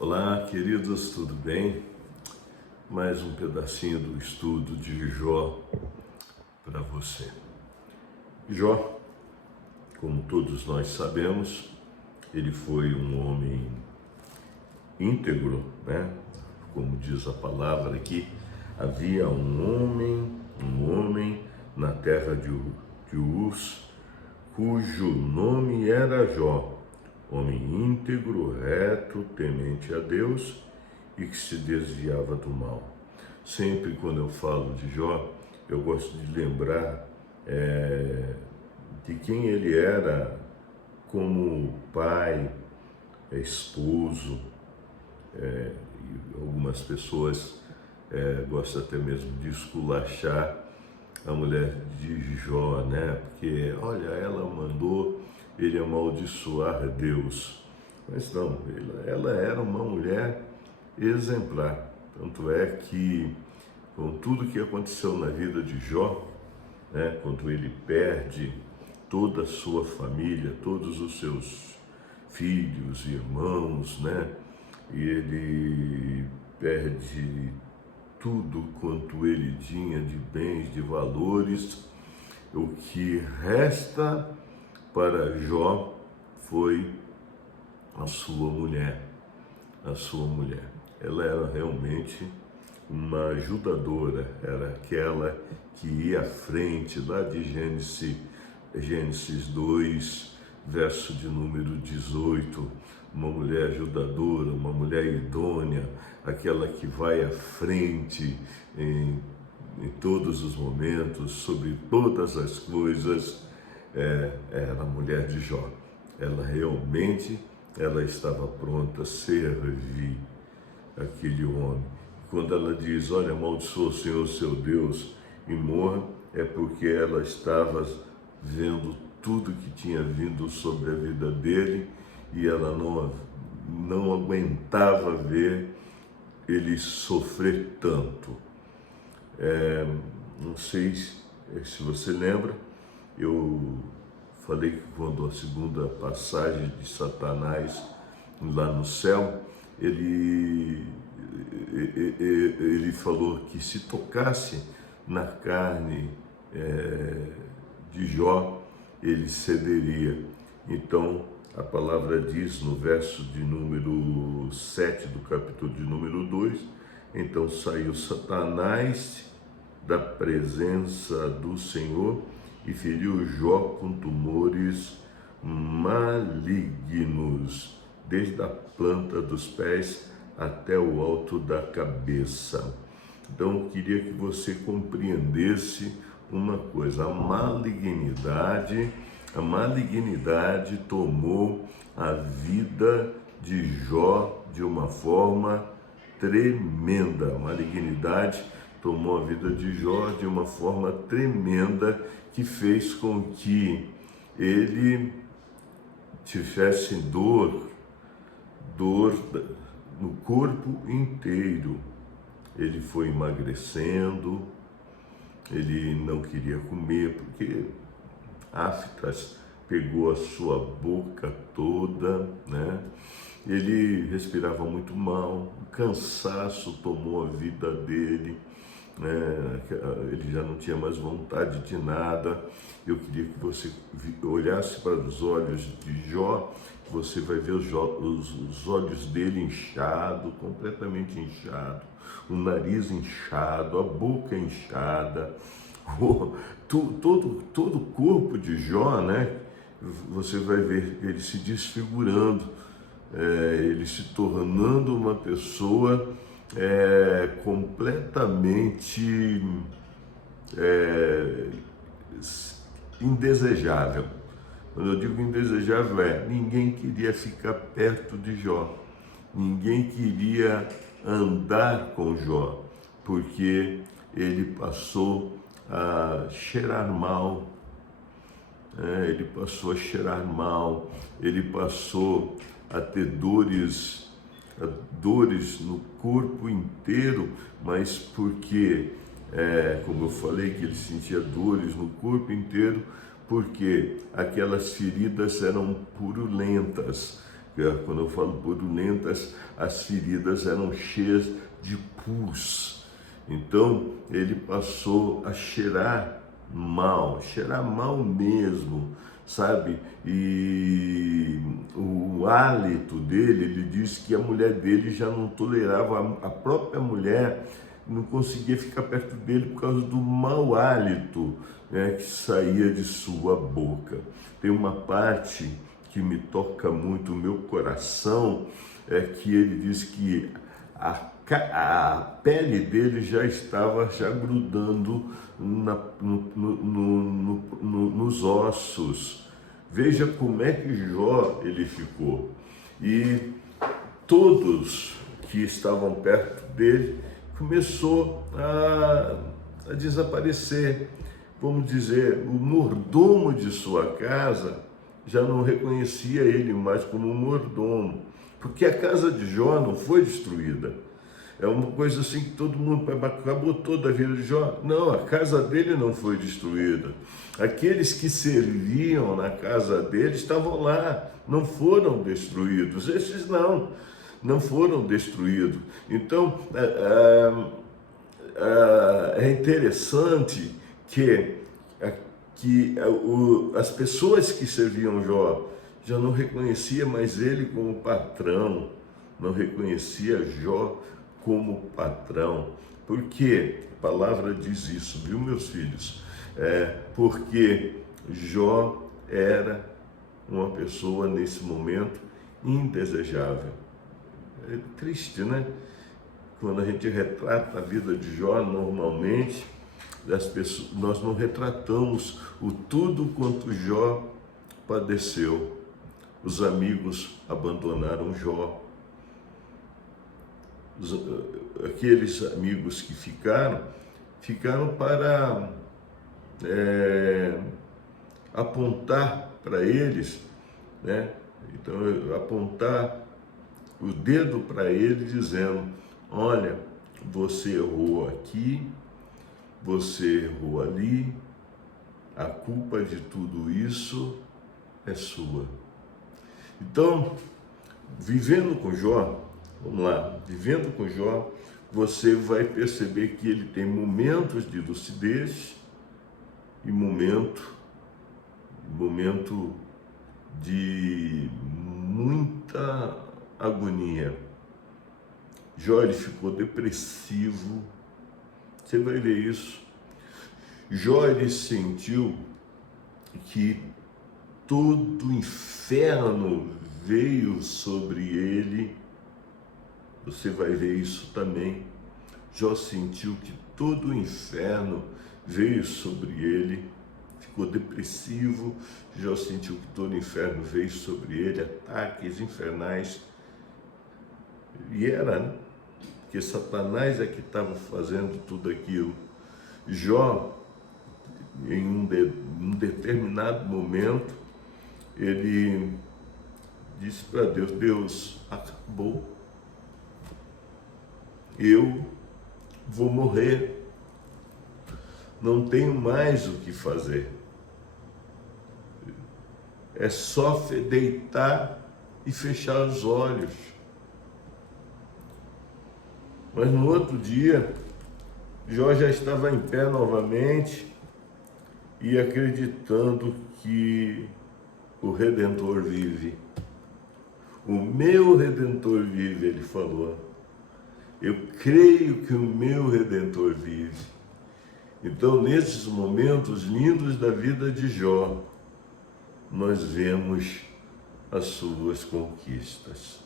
Olá, queridos, tudo bem? Mais um pedacinho do estudo de Jó para você. Jó, como todos nós sabemos, ele foi um homem íntegro, né? Como diz a palavra aqui, havia um homem na terra de Uz, cujo nome era Jó, homem íntegro, reto, temente a Deus e que se desviava do mal. Sempre quando eu falo de Jó, eu gosto de lembrar de quem ele era como pai, esposo, e algumas pessoas gostam até mesmo de esculachar a mulher de Jó, né? Porque, olha, ela mandou ele amaldiçoar Deus. Mas não, ela era uma mulher exemplar. Tanto é que, com tudo que aconteceu na vida de Jó, né, quando ele perde toda a sua família, todos os seus filhos, irmãos, né, e ele perde tudo quanto ele tinha de bens, de valores, o que resta para Jó foi a sua mulher. A sua mulher. Ela era realmente uma ajudadora, era aquela que ia à frente, lá de Gênesis 2, verso de número 18, uma mulher ajudadora, uma mulher idônea, aquela que vai à frente em todos os momentos, sobre todas as coisas, era a mulher de Jó. Ela estava pronta a servir aquele homem. Quando ela diz, olha, amaldiçoa o Senhor, seu Deus, e morra, é porque ela estava vendo tudo que tinha vindo sobre a vida dele e ela não aguentava ver ele sofrer tanto. Não sei se você lembra, eu falei que quando a segunda passagem de Satanás lá no céu, ele falou que se tocasse na carne de Jó, ele cederia. Então, a palavra diz no verso de número 7 do capítulo de número 2, então saiu Satanás da presença do Senhor e feriu Jó com tumores malignos, desde a planta dos pés até o alto da cabeça. Então, eu queria que você compreendesse uma coisa: a malignidade tomou a vida de Jó de uma forma tremenda. A malignidade tomou a vida de Jó de uma forma tremenda, que fez com que ele tivesse dor no corpo inteiro. Ele foi emagrecendo, ele não queria comer, porque aftas pegou a sua boca toda, né? Ele respirava muito mal, o cansaço tomou a vida dele, né? Ele já não tinha mais vontade de nada. Eu queria que você olhasse para os olhos de Jó. Você vai ver os olhos dele inchados, completamente inchados, o nariz inchado, a boca inchada, todo o corpo de Jó, né? Você vai ver ele se desfigurando, ele se tornando uma pessoa completamente indesejável. Quando eu digo indesejável, ninguém queria ficar perto de Jó, ninguém queria andar com Jó, porque ele passou a cheirar mal, ele passou a ter dores no corpo inteiro, mas porque, como eu falei, que ele sentia dores no corpo inteiro, porque aquelas feridas eram purulentas, Quando eu falo borulentas, as feridas eram cheias de pus. Então ele passou a cheirar mal mesmo, sabe? E o hálito dele, ele disse que a mulher dele já não tolerava, a própria mulher não conseguia ficar perto dele por causa do mau hálito, né, que saía de sua boca. Tem uma parte que me toca muito o meu coração, é que ele diz que a pele dele já estava grudando nos ossos. Veja como é que Jó ele ficou. E todos que estavam perto dele começou a desaparecer. Vamos dizer, o mordomo de sua casa já não reconhecia ele mais como mordomo, porque a casa de Jó não foi destruída. É uma coisa assim que todo mundo acabou toda a vida de Jó. Não, a casa dele não foi destruída. Aqueles que serviam na casa dele estavam lá, não foram destruídos. Esses não foram destruídos. Então, é interessante que as pessoas que serviam Jó já não reconheciam mais ele como patrão, não reconhecia Jó como patrão. Porque a palavra diz isso, viu, meus filhos? Porque Jó era uma pessoa nesse momento indesejável. É triste, né? Quando a gente retrata a vida de Jó, normalmente nós não retratamos o tudo quanto Jó padeceu. Os amigos abandonaram Jó. Aqueles amigos que ficaram para apontar para eles, né? Então, apontar o dedo para ele dizendo: olha, você errou aqui, você errou ali, a culpa de tudo isso é sua. Então, vivendo com Jó, vamos lá, vivendo com Jó, você vai perceber que ele tem momentos de lucidez e momento de muita agonia. Jó, ele ficou depressivo. Você vai ver isso. Jó, ele sentiu que todo o inferno veio sobre ele. Você vai ver isso também. Jó sentiu que todo o inferno veio sobre ele, ficou depressivo. Jó sentiu que todo o inferno veio sobre ele, ataques infernais. E era, né? Porque Satanás é que estava fazendo tudo aquilo. Jó, em um determinado momento, ele disse para Deus: Deus, acabou, eu vou morrer, não tenho mais o que fazer, é só deitar e fechar os olhos. Mas no outro dia, Jó já estava em pé novamente e acreditando que o Redentor vive. O meu Redentor vive, ele falou. Eu creio que o meu Redentor vive. Então, nesses momentos lindos da vida de Jó, nós vemos as suas conquistas.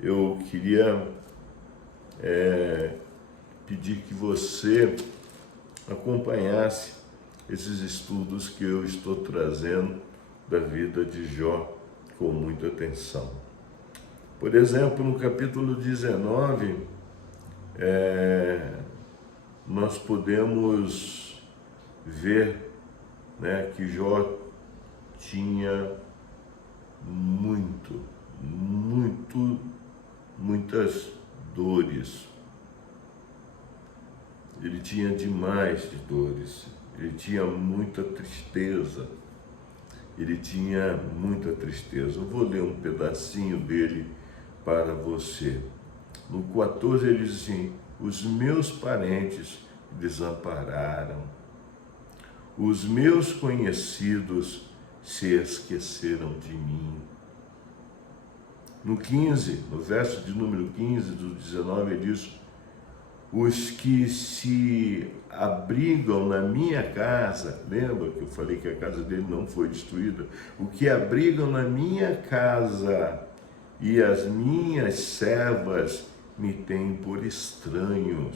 Eu queria pedir que você acompanhasse esses estudos que eu estou trazendo da vida de Jó com muita atenção. Por exemplo, no capítulo 19, nós podemos ver, né, que Jó tinha muitas dores. Ele tinha demais de dores, ele tinha muita tristeza. ele tinha muita tristeza. Eu vou ler um pedacinho dele para você. No 14 ele diz assim: os meus parentes desampararam, os meus conhecidos se esqueceram de mim. No 15, no verso de número 15 do 19, ele diz: os que se abrigam na minha casa, lembra que eu falei que a casa dele não foi destruída? O que abrigam na minha casa e as minhas servas me têm por estranho,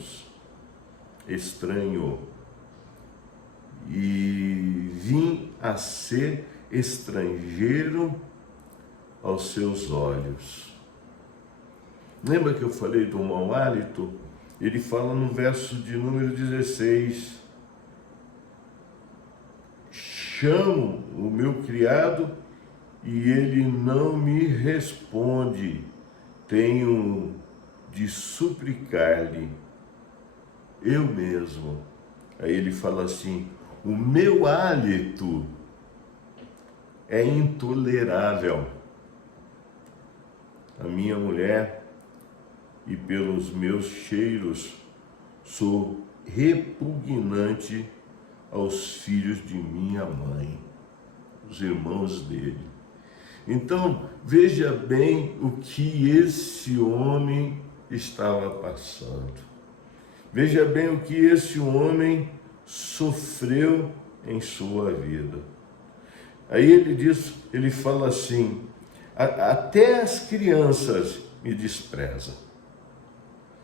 e vim a ser estrangeiro aos seus olhos. Lembra que eu falei do mau hálito? Ele fala no verso de número 16: chamo o meu criado e ele não me responde, tenho de suplicar-lhe eu mesmo. Aí ele fala assim: o meu hálito é intolerável. A minha mulher, e pelos meus cheiros sou repugnante aos filhos de minha mãe, os irmãos dele. Então, veja bem o que esse homem estava passando. Veja bem o que esse homem sofreu em sua vida. Aí ele fala assim: até as crianças me desprezam.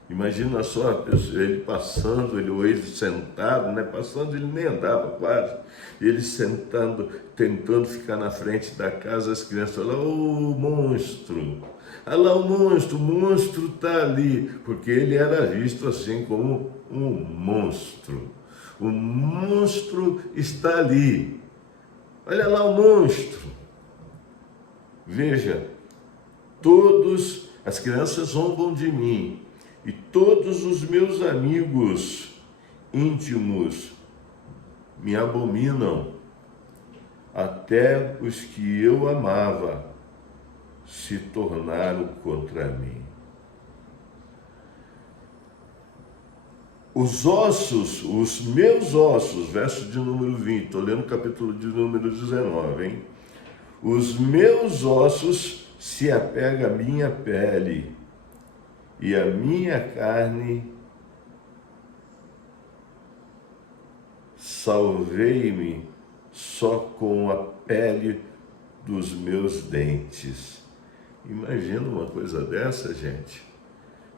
Imagina só ele passando, ele sentado, né? Passando, ele nem andava quase. Ele sentando, tentando ficar na frente da casa, as crianças falam: ô monstro! Olha lá o monstro está ali. Porque ele era visto assim como um monstro. O monstro está ali. Olha lá o monstro. Veja, as crianças zombam de mim. E todos os meus amigos íntimos me abominam, até os que eu amava se tornaram contra mim. Os meus ossos, verso de número 20, estou lendo o capítulo de número 19, hein? Os meus ossos se apegam à minha pele, e a minha carne salvei-me só com a pele dos meus dentes. Imagina uma coisa dessa, gente.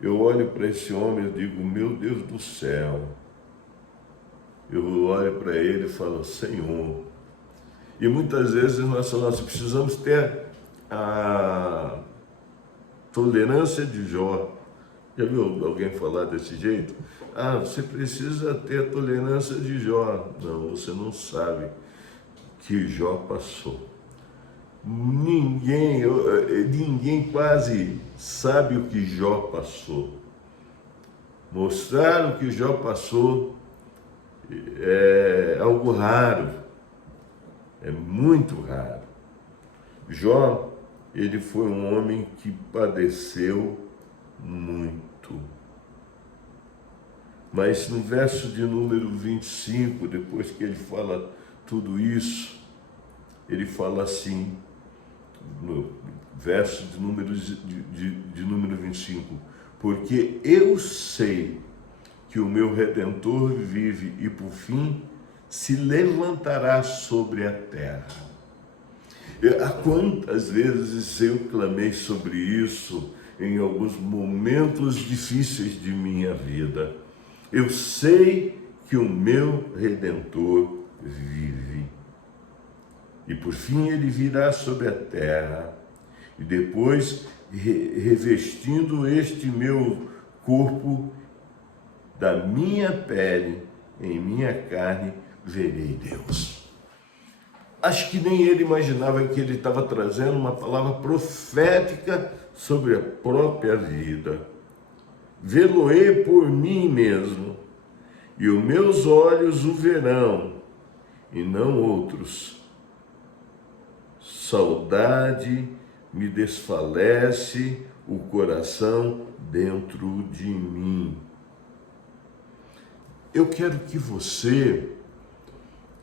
Eu olho para esse homem e digo: meu Deus do céu. Eu olho para ele e falo: Senhor. E muitas vezes nós precisamos ter a tolerância de Jó. Já viu alguém falar desse jeito? Você precisa ter a tolerância de Jó. Não, você não sabe que Jó passou. Ninguém quase sabe o que Jó passou. Mostrar o que Jó passou é algo raro. É muito raro. Jó, ele foi um homem que padeceu muito. Mas no verso de número 25, depois que ele fala tudo isso, ele fala assim, no verso de número 25: porque eu sei que o meu Redentor vive e por fim se levantará sobre a terra. Há quantas vezes eu clamei sobre isso em alguns momentos difíceis de minha vida. Eu sei que o meu Redentor vive. E por fim ele virá sobre a terra. E depois, revestindo este meu corpo da minha pele, em minha carne, verei Deus. Acho que nem ele imaginava que ele estava trazendo uma palavra profética sobre a própria vida. Vê-lo-ei por mim mesmo, e os meus olhos o verão, e não outros. saudade me desfalece o coração dentro de mim. Eu quero que você,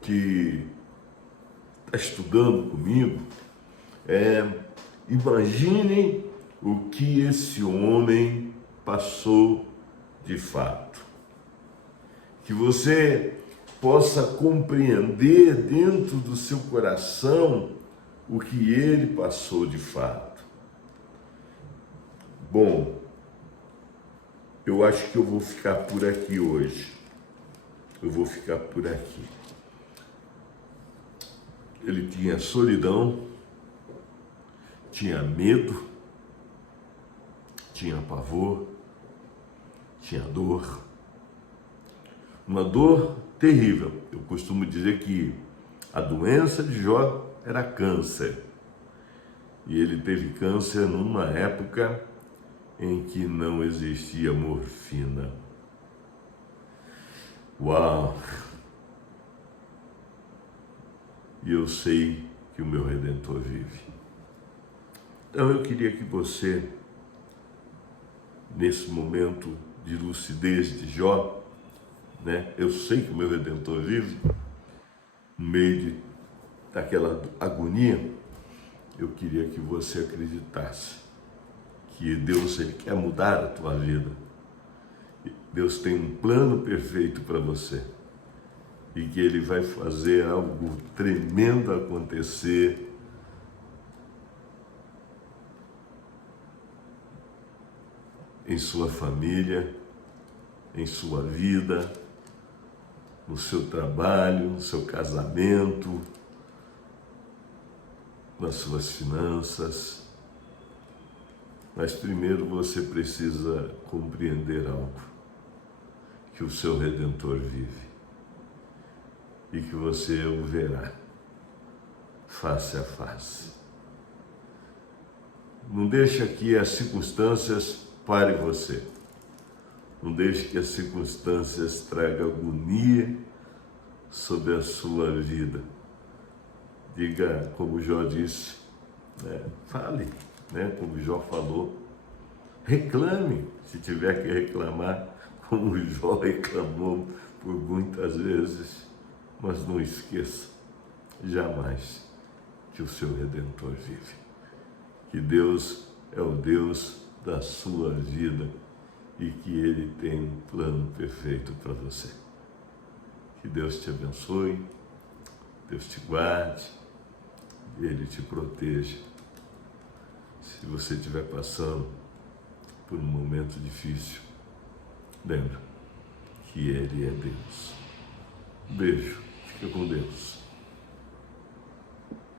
que está estudando comigo, imagine o que esse homem passou de fato. Que você possa compreender dentro do seu coração o que ele passou de fato. Bom, eu acho que eu vou ficar por aqui hoje. Eu vou ficar por aqui. Ele tinha solidão, tinha medo, tinha pavor, tinha dor. Uma dor terrível. Eu costumo dizer que a doença de Jó era câncer. E ele teve câncer numa época em que não existia morfina. Uau! E eu sei que o meu Redentor vive. Então eu queria que você, nesse momento de lucidez de Jó, eu sei que o meu Redentor vive, no meio daquela agonia, eu queria que você acreditasse que Deus, Ele quer mudar a tua vida. Deus tem um plano perfeito para você e que Ele vai fazer algo tremendo acontecer em sua família, em sua vida, no seu trabalho, no seu casamento, nas suas finanças. Mas primeiro você precisa compreender algo, que o seu Redentor vive e que você o verá face a face. Não deixe que as circunstâncias parem você. Não deixe que as circunstâncias tragam agonia sobre a sua vida. Diga, como Jó disse, fale, como Jó falou. Reclame, se tiver que reclamar, como Jó reclamou por muitas vezes. Mas não esqueça, jamais, que o seu Redentor vive. Que Deus é o Deus da sua vida e que Ele tem um plano perfeito para você. Que Deus te abençoe, Deus te guarde, Ele te proteja. Se você estiver passando por um momento difícil, lembra que Ele é Deus. Um beijo, fica com Deus.